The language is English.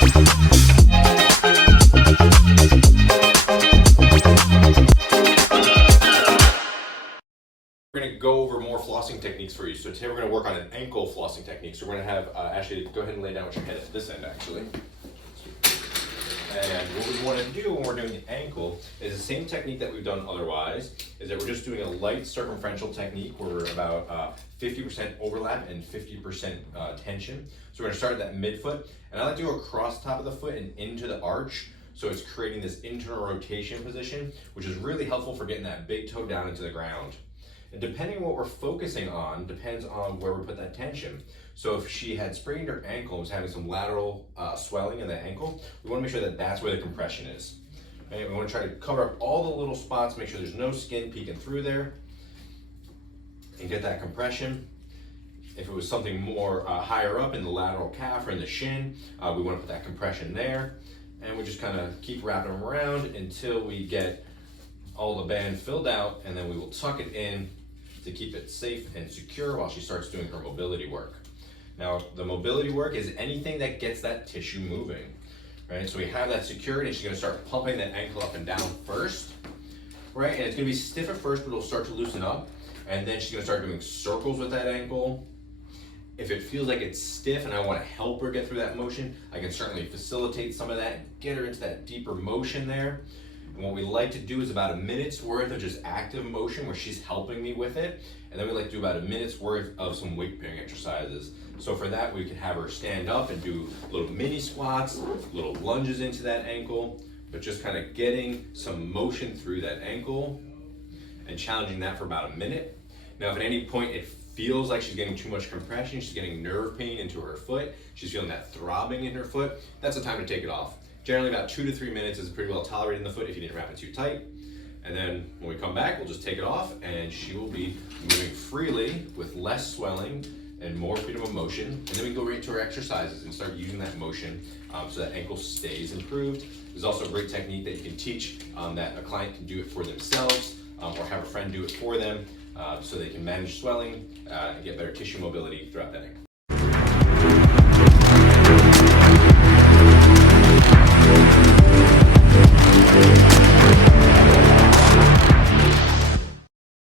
We're going to go over more flossing techniques for you. So today we're going to work on an ankle flossing technique. So we're going to have Ashley go ahead and lay down with your head at this end actually. And what we want to do when we're doing the ankle is the same technique that we've done otherwise, is that we're just doing a light circumferential technique where we're about 50% overlap and 50% tension. So we're going to start at that midfoot, and I like to go across the top of the foot and into the arch. So it's creating this internal rotation position, which is really helpful for getting that big toe down into the ground. And depending on what we're focusing on, depends on where we put that tension. So if she had sprained her ankle and was having some lateral swelling in the ankle, we want to make sure that that's where the compression is. Okay? We want to try to cover up all the little spots, make sure there's no skin peeking through there, and get that compression. If it was something more higher up in the lateral calf or in the shin, we want to put that compression there. And we just kind of keep wrapping them around until we get all the band filled out, and then we will tuck it in to keep it safe and secure while she starts doing her mobility work. Now, the mobility work is anything that gets that tissue moving, right? So we have that secured, and she's gonna start pumping that ankle up and down first, right? And it's gonna be stiff at first, but it'll start to loosen up, and then she's gonna start doing circles with that ankle. If it feels like it's stiff and I wanna help her get through that motion, I can certainly facilitate some of that and get her into that deeper motion there. And what we like to do is about a minute's worth of just active motion where she's helping me with it. And then we like to do about a minute's worth of some weight bearing exercises. So for that, we can have her stand up and do little mini squats, little lunges into that ankle, but just kind of getting some motion through that ankle and challenging that for about a minute. Now, if at any point it feels like she's getting too much compression, she's getting nerve pain into her foot, she's feeling that throbbing in her foot, that's the time to take it off. Generally about 2 to 3 minutes is pretty well tolerated in the foot if you didn't wrap it too tight. And then when we come back, we'll just take it off and she will be moving freely with less swelling and more freedom of motion. And then we go right into our exercises and start using that motion so that ankle stays improved. There's also a great technique that you can teach that a client can do it for themselves or have a friend do it for them so they can manage swelling and get better tissue mobility throughout that ankle.